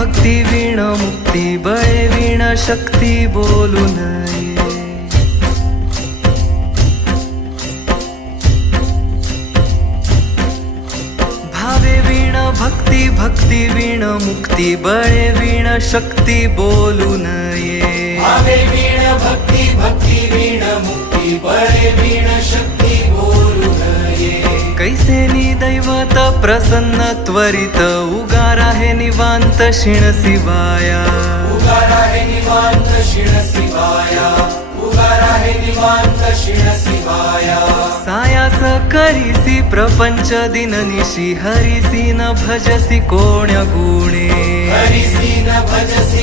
भक्ती वीण मुक्ती बळे वीण शक्ती बोलू नये. भावे वीण भक्ती भक्ती वीण मुक्ती बळे वीण शक्ती बोलू नये. भावे वीण भक्ती भक्ती वीण मुक्ती बळे वीण शक्ती बोलू नये. कैसे दैवत प्रसन्न त्वरित उगार आहे निवांत क्षीण शिवाया. उगार आहे निवांत क्षीण शिवाया. उगार आहे निवांत क्षीण शिवाया. सायास करीसी प्रपंच दिननिशी हरिसी न भजसी कोण्या गुणे. हरिसी न भजसी